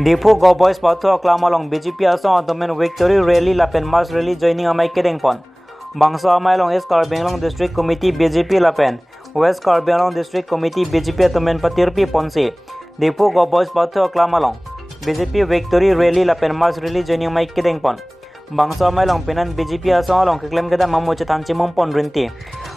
Dipu Go Boys Pathu Klamalong BJP Asong Domain Victory Rally Lapen Mass Rally joining Amai Kedengpon Bangsa Amailong East Karbi Anglong District Committee BJP Lapen West Karbi Anglong District Committee BJP Domain Patirpi Ponse Dipu Go Boys Pathu Klamalong BJP Victory Rally Lapen Mass Rally joining Amai Kedengpon Bangsa Amailong Penan BJP Asong Along Keklem Keda Mamuche Tanchi Mumpon Rinti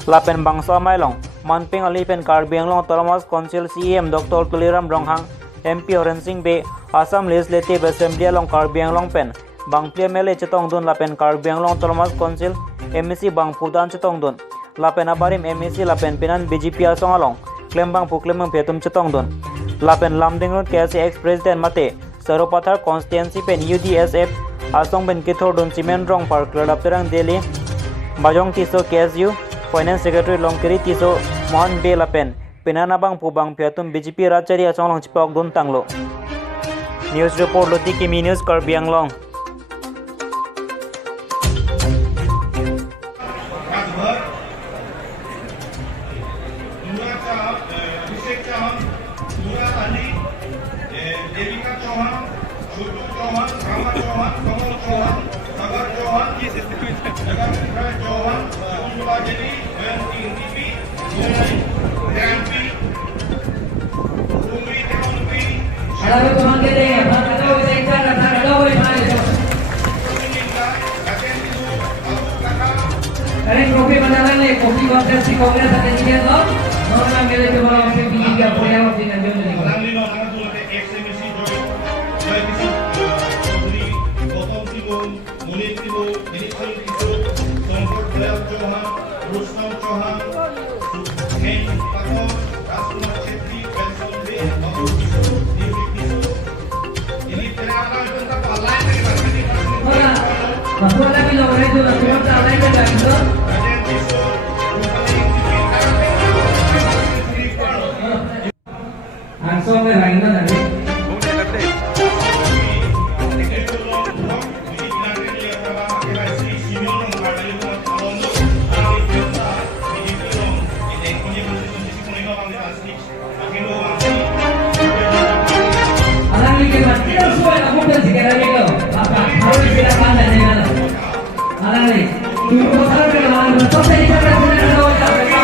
Lapen Bangsa Amailong Manping Alipen Karbi Anglong Thomas Council CM Dr. Tuliram Ronghang MP Oren Singh Be Assam Legislative Assembly along Karbi Anglong Pen Bangplia Mele Chetong Dun Lapen Karbi Anglong Thomas Council MEC Bang Fudan Chetong Dun Lapen Abarim MEC Lapen Penan BJP Asong Along Klembang Puklem Petum Chetong Dun Lapen Lamding KC ex President Mate Saropathar Constituency Pen UDSF Asong Ben Kithor Dun Cement Rong Park Ladapterang Delhi Bajong Tiso KSU Finance Secretary Longkiri Tiso Mohan Be Lapen Penana Bang Pubang Piatum BJP Rachari Asong Long Chipok Dun Tanglo News report Loti Kimi News Karbi Anglong Kopi pandangan ni, kopi konversi kongres ada tiga tahun. Orang milik orang PBI yang punya waktu yang jauh ni. Orang ni orang tu ada XMC jodoh, baik itu Putri, Gautam Sibum, Munir Sibum, Dinikal Sibum, Songkor Beliau Chauhan, Rustam Chauhan, Ken Pator, Raskumar Chetri, Benson Be, Babu Sibum, Diwik Sibum. Ini terangkan tentang online lagi macam ni. Orang, bahawa lagi orang itu semua online lagi tu. Langsung ke lain tadi. Alang ni kita tidak semua nak buat sekarang ni lo. Apa? Harus kita pandai dengan lo. Alang ni. Dulu kalau kita malam selesai kita berada di bawah jam berapa?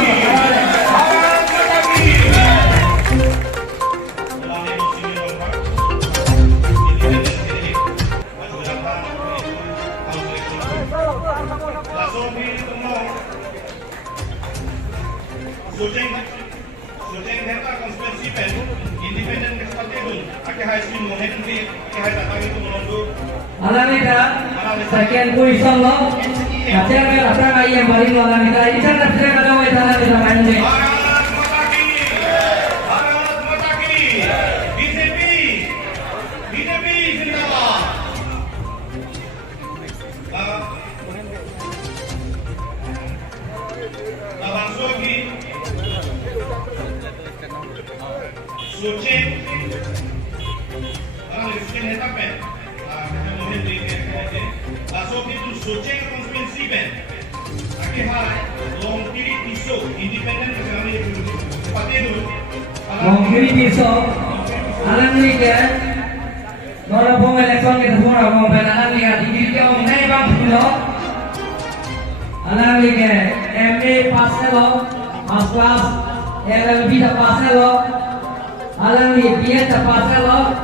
Sojeng Herta konstituensi pen independen ekspertibun akhir hasil mohon di akhir datang itu menunggu alamika sekian kuis Allah akhir datang ayam baring alamika ini kan terjadi pada wajah kita main deh BJP zindabad Abang Sogi Sojeng orang Sojeng Herta pen kita mohon di Sogi itu Sojeng konstituensi pen akhir Longkiri Tiso independen kami seperti itu Longkiri Tiso alam ni ke Nora pun election kita semua orang alam ni kan diri dia orang naik bang pulau alam ni ke MA pass lo mas kelas LLB dah pass lo alam ni BA dah pass lo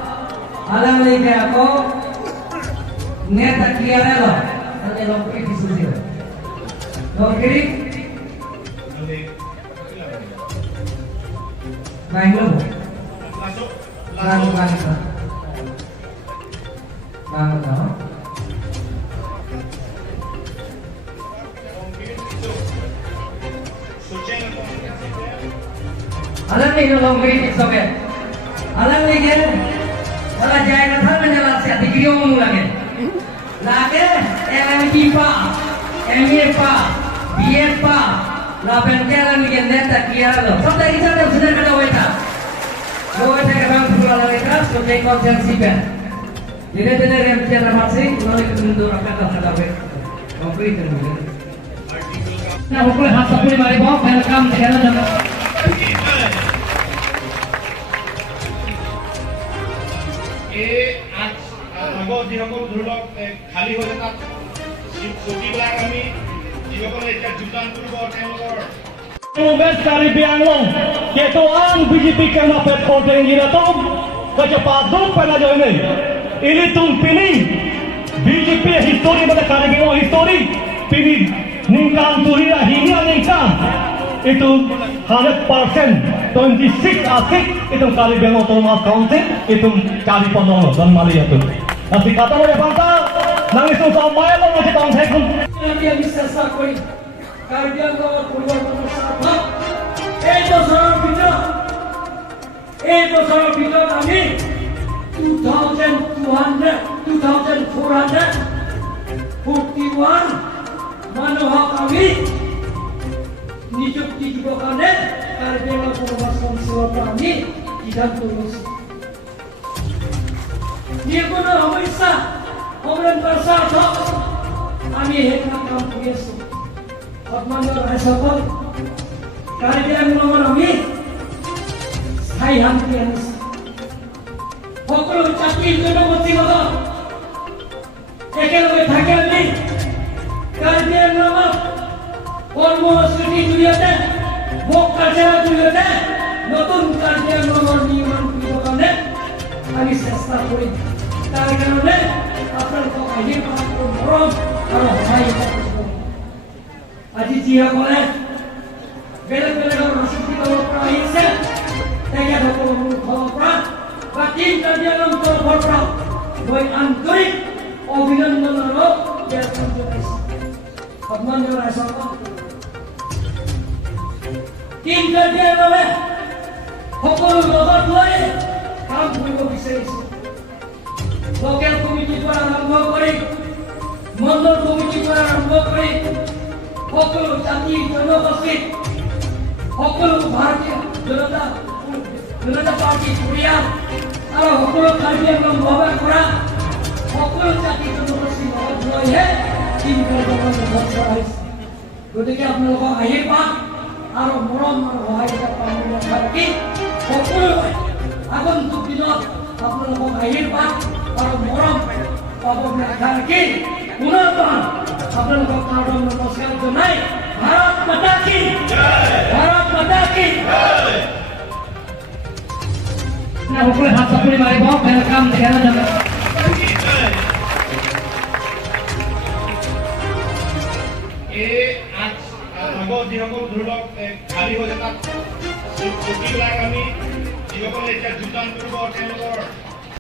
alam ni ke aku net tak clear lo ada Longkiri Tiso dia Longkiri main lo masuk alam ni Longkiri Tiso ke alam ni ke kalau jaya nak menjalan siap video lagi LMP pa MA pa BA pa lapan jalan ni net tak kira lo sampai kita dah sudah kena weta ke bang pulau lagi Sojeng konstituensi pen Dine rem cara masing melalui ketentuan akan terdapat konkret dan mudah. Nah, pukul 45 welcome segala dan আগত যিসকল ধৰি লওক খালী হৈছে তাত চকীবিলাক আমি যিসকলে এতিয়া যোগদান কৰিব তেওঁলোকৰ West Caribbean long, yaitu ang BJP kena petro tinggi datum, kecepatan pada jauh ini. Ini tumpini BJP histori pada Caribbean histori, pilih ningkang turia hingga ningkang itu 100%, 26 asik itu Caribbean Autonomous Council itu cari penolong dan Malaysia itu. Nanti kata oleh bangsa, nangis susah main lo masih tahun saya pun. Nanti yang bisa sakoi. Caribbean Law পরিবর্তনের সাথে এই বছরের ভিতর আমি 2441 মানুহক আমি নিযুক্তি দিবৰ কাৰণে Caribbean Law Autonomous Council আমি সিদ্ধান্ত লৈছো। যিকোনো সমস্যা সমাধান কৰাৰ আমি সেইবিলাক কাম কৰি আছো। Hotmanyor Esokol, Caribbean Law স্থায়ী শান্তি আনিছে। সকলো জাতিৰ জনগোষ্ঠীগত একেলগে থাকে আমি Caribbean Law কৰ্মসূচিৰ জৰিয়তে ভোগ কাৰ্যৰ জৰিয়তে নতুন Caribbean Law নিৰ্মাণ কৰিবৰ কাৰণে আমি চেষ্টা কৰিম। তাৰ কাৰণে আপোনালোকক আশীৰ্বাদ মৰম আৰু সহায় কৰিব। আজি যিসকলে বেলেগ বেলেগ ৰাজনৈতিক দলৰ পৰা আহিছে তেখেতসকলৰ মোৰ ফালৰ পৰা বা টিম কাৰ্যালয়ৰ তৰফৰ পৰা মই আন্তৰিক অভিনন্দন আৰু জ্ঞাপন জনাইছোঁ। সন্মান জনাইছোঁ। টিম কাৰ্যালয়ে সকলো লগত লৈ কাম কৰিব বিচাৰিছে। লোকেল কমিটিৰ পৰা আৰম্ভ কৰি মণ্ডল কমিটিৰ পৰা আৰম্ভ কৰি সকলো জাতি জনগোষ্ঠী সকলো ভাৰতীয় জনতা পাৰ্টি পৰিয়াল আৰু সকলো Caribbean Law ব্যৱহাৰ কৰা সকলো জাতি জনগোষ্ঠী লগত লৈহে টিম কাৰ্যালয় গঠন কৰা হৈছে। গতিকে আপোনালোকৰ আশীৰ্বাদ আৰু মৰম আৰু সহায়তা পাবলৈ আশা ৰাখি সকলোৱে আগন্তুক দিনত আপোনালোকক আশীৰ্বাদ আৰু মৰম পাবলৈ আশা ৰাখি পুনৰবাৰ আপোনালোকক কাৰ্ডৰ নমস্কাৰ জনাই ভাৰত মাতা কি ভাৰত মাতা কি সকলোৱে হাত চাপৰি মাৰিব কাম দেখা নাযাব। আগত যিসকল ধৰি লওক খালী হৈছে তাত চকীবিলাক আমি যিসকলে এতিয়া যোগদান কৰিব তেওঁলোকৰ